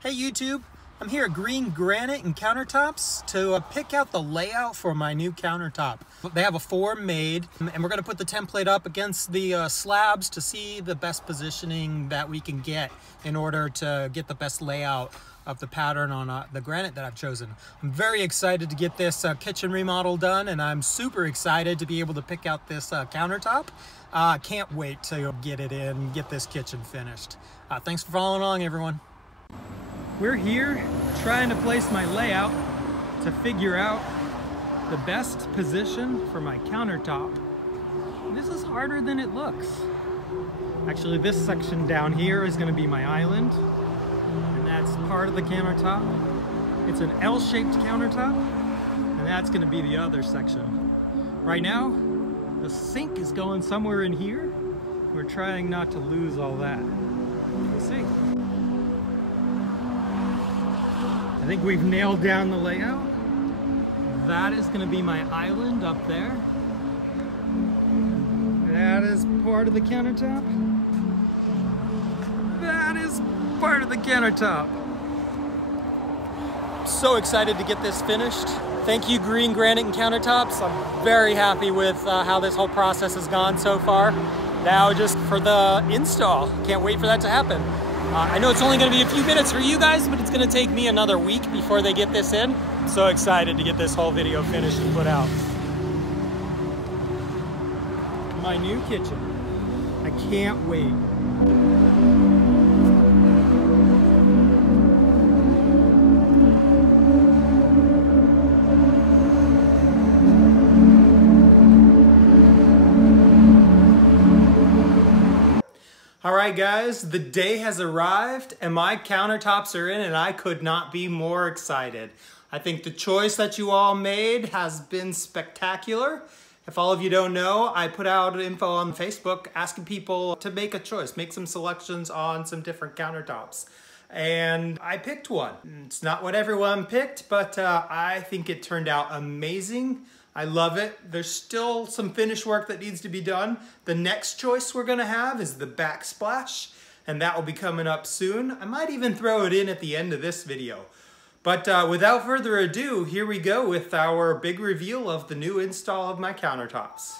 Hey YouTube, I'm here at Green Granite and Countertops to pick out the layout for my new countertop. They have a form made and we're going to put the template up against the slabs to see the best positioning that we can get in order to get the best layout of the pattern on the granite that I've chosen. I'm very excited to get this kitchen remodel done, and I'm super excited to be able to pick out this countertop. Can't wait to get it in, get this kitchen finished. Thanks for following along, everyone. We're here trying to place my layout to figure out the best position for my countertop. This is harder than it looks. Actually, this section down here is going to be my island, and that's part of the countertop. It's an L-shaped countertop, and that's going to be the other section. Right now, the sink is going somewhere in here. We're trying not to lose all that. We'll see. I think we've nailed down the layout. That is going to be my island up there. That is part of the countertop. That is part of the countertop. So excited to get this finished. Thank you, Green Granite and Countertops. I'm very happy with how this whole process has gone so far. Now just for the install, can't wait for that to happen. I know it's only going to be a few minutes for you guys, but it's going to take me another week before they get this in. I'm so excited to get this whole video finished and put out. My new kitchen. I can't wait. All right, guys, the day has arrived and my countertops are in, and I could not be more excited. I think the choice that you all made has been spectacular. If all of you don't know, I put out info on Facebook asking people to make a choice, make some selections on some different countertops. And I picked one. It's not what everyone picked, but I think it turned out amazing. I love it. There's still some finish work that needs to be done. The next choice we're gonna have is the backsplash, and that will be coming up soon. I might even throw it in at the end of this video. But without further ado, here we go with our big reveal of the new install of my countertops.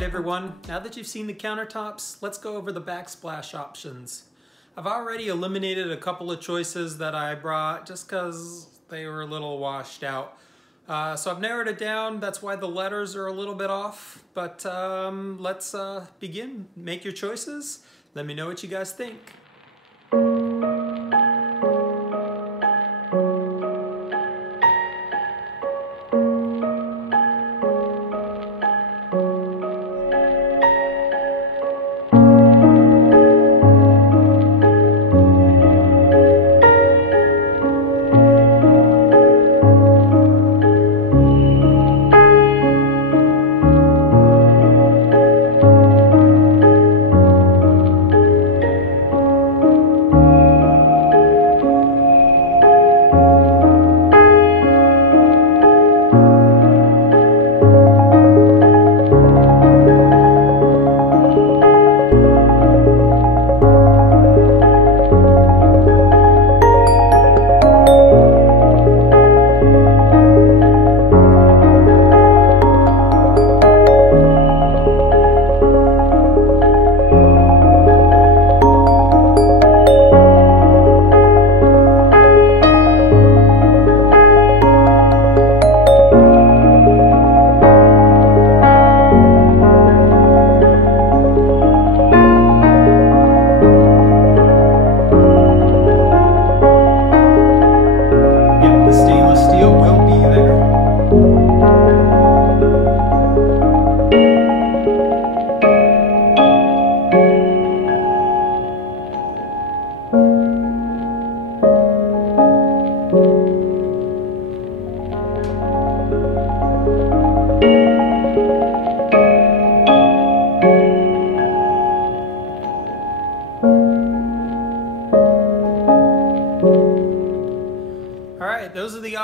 Everyone, now that you've seen the countertops, let's go over the backsplash options. I've already eliminated a couple of choices that I brought just because they were a little washed out. So I've narrowed it down. That's why the letters are a little bit off. But let's begin. Make your choices. Let me know what you guys think.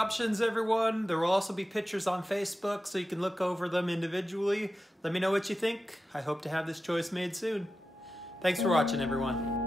options, everyone. There will also be pictures on Facebook so you can look over them individually. Let me know what you think. I hope to have this choice made soon. Thanks for watching, everyone.